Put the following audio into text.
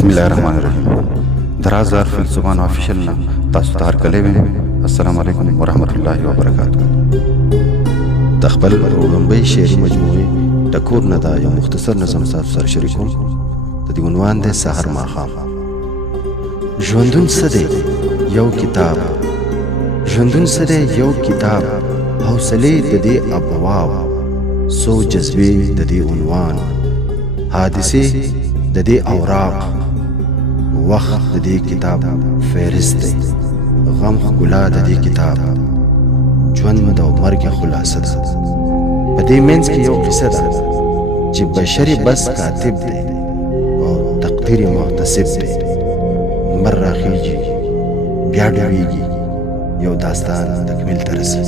بسم الله الرحمن الرحیم. درازار فی الزبان آفیشل نه تاسو ته هرکلی ویم. السلام علیکم ورحمت الله وبرکاته. د خپل وړومبۍ شعري مجموعې ټکور نه دا یو مختصر نظم ستاسو سره شریکوم. د دې عنوان دی سحر ماښام. ژوندون څه دی؟ یو کتاب. ژوندون څه دی؟ یو کتاب. حوصلې د دې ابواب، څو جذبې د دې عنوان، حادثې د دې اوراق، وخت د دې کتاب فهرست دی، غم ښکلا د دې کتاب، ژوند او مرګ خلاصه ده. په دې منځ کې یو قصه ده چې بشر بس کاتب دی او تقدیر محتسب دی. لمر راخیږي بیا ډوبېږي، یو داستان تکمیل ته رسي.